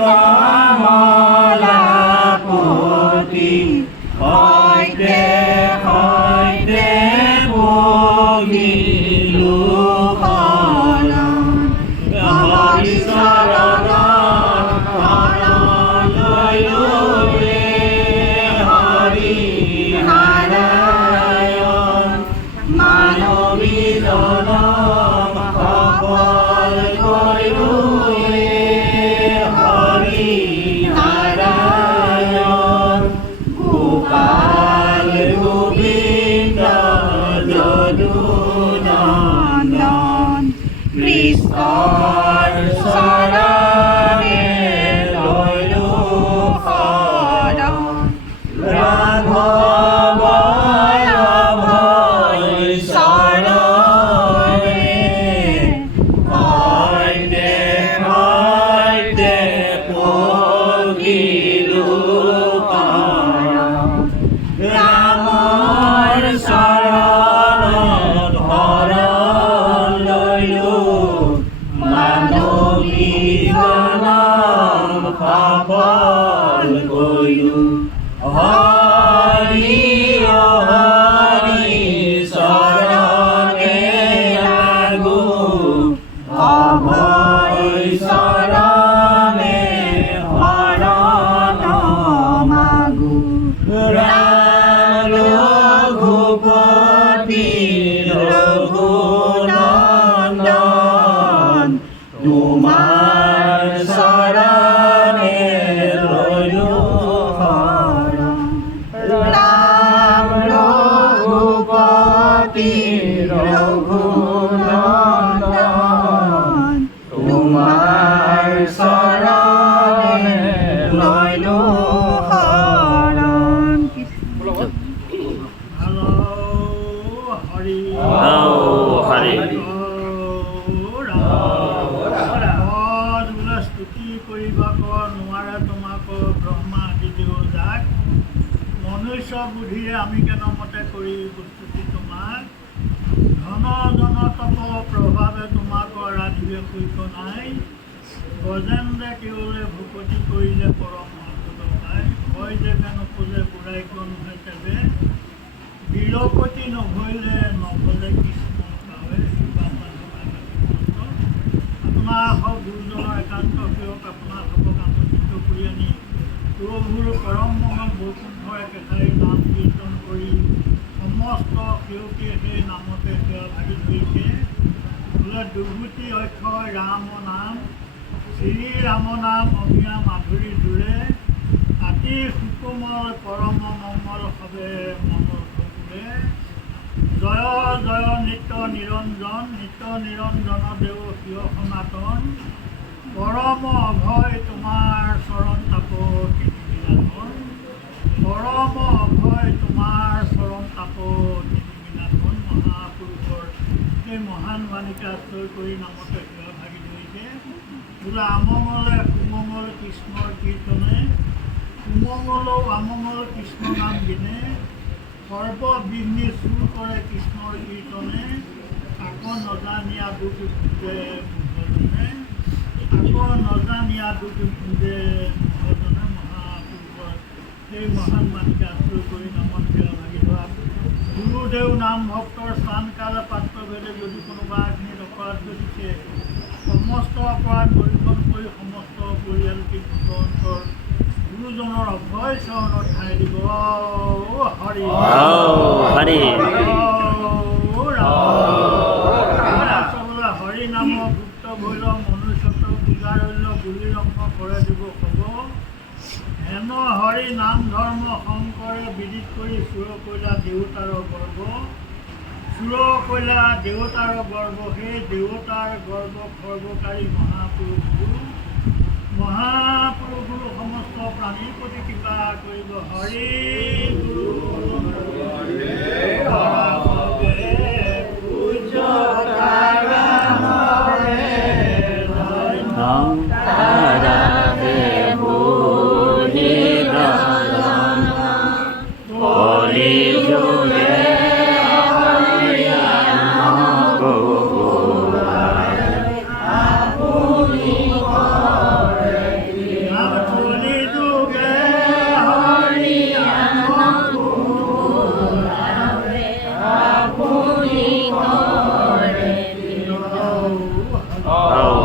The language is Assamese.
কমলাপতি সৈতে সৈতে বহিলো শৰণ হৰি চৰণ শৰণ লৈলো ৰে হৰি নাৰায়ণ মানৱী জনম সফল কৰিলো ৰে হৰি নাৰায়ণ গোপাল গোবিন্দ যদু নন্দন কৃষ্ণৰ চৰণে লৈলো শৰণ ৰাঘৱ চৰণে সৈতে সৈতে পঢ়িলো শৰণ ৰামৰ চৰণত শৰণ লৈলো মানৱী জনম সফল কৰিলো হৰি হৰি চৰণে লাগো অভয় চৰণে শৰণ মাগো ৰাম ৰঘুপতি ৰঘুনন্দন তোমাৰ চৰণে লৈলো শৰণ ৰাম ৰঘুপতি ৰঘুনন্দন তোমাৰ চৰণে লৈলো শৰণ স্তুতি কৰিব নোৱাৰে তোমাক ব্ৰহ্মা আদি দেৱতাক মনুষ্য বুদ্ধিৰে আমি কেনেমতে কৰি স্তুতি তোমাক ধন জন তপ প্ৰভাৱে তোমাক ৰাধিবে সৈক নাই গজেন্দ্ৰে কেৱলে ভূপতি কৰিলে পৰম মহত্ব পায় হয় যেবে নকলে বুঢ়াই গণে তেবে বীৰপতি নভৈলে নভলে কৃষ্ণ পাৱে আপোনাৰ হওক গুৰুজনৰ একান্ত সেৱক আপোনাৰ হওক আমন্ত্ৰিত কৰি আনি প্ৰভুৰ পৰম মঙ্গল বৈকুণ্ঠৰ একেঠাই নাম কীৰ্তন কৰি সমস্ত সেৱকে সেই নামতে সেৱা ভাগি ধৰিছে বোলে দুৰ্গতি অক্ষয় ৰাম নাম শ্ৰীৰাম নাম অমিয়া মাধুৰী জোৰে আতি সুকোমল পৰম মঙ্গল হবে মনৰ সকুৰে জয় জয় নিত্য নিৰঞ্জন দেৱ শিৱ সনাতন পৰম অভয় তোমাৰ চৰণ তাপ কীৰ্তিবিনাশন পৰম অভয় তোমাৰ চৰণ তাপ কীৰ্তিবিনাশন মহাপুৰুষৰ সেই মহান বাণীকে আশ্ৰয় কৰি নামতে সেৱা ভাগি ধৰিছে বোলে আমঙলে সুমঙল কৃষ্ণৰ কীৰ্তনে সুমঙলৌ আমঙল কৃষ্ণ নাম দিনে সৰ্ববিঘ্নি চুৰ কৰে কৃষ্ণৰ কীৰ্তনে আকৌ নজানিয়া দুখ ভুজে মুখজনে আকৌ নজানিয়া দুখ ভুজে মুখজনে মহাপুৰুষৰ সেই মহান বাণীকে আশ্ৰয় কৰি নামত সেৱা ভাগি ধৰা গুৰুদেৱ নাম ভক্তৰ স্থান কাল পাত্ৰ ভেদে যদি কোনোবা খিনিত অপৰাধ ঘটিছে সমস্ত অপৰাধ পৰিশোধ কৰি সমস্ত পৰিয়ালটি ভগৱন্তৰ গুৰুজনৰ অভয় চৰণত ঠাই দিব হৰি হৰি নাম গুপ্ত ভৈল মনুষ্যত পূজাৰল্য গুলিৰ অংশ কৰে দিব হ'ব হেন হৰি নাম ধৰ্ম শংকৰে বিদিত কৰি চুৰ কইলা দেৱতাৰ গৰ্ব চুৰ কইলা দেৱতাৰ গৰ্ব সেই দেৱতাৰ গৰ্ব খৰ্বকাৰী মহাপুৰুষ গুৰু সমস্ত প্ৰাণীৰ প্ৰতি কৃপা কৰিব হৰি গুৰু আও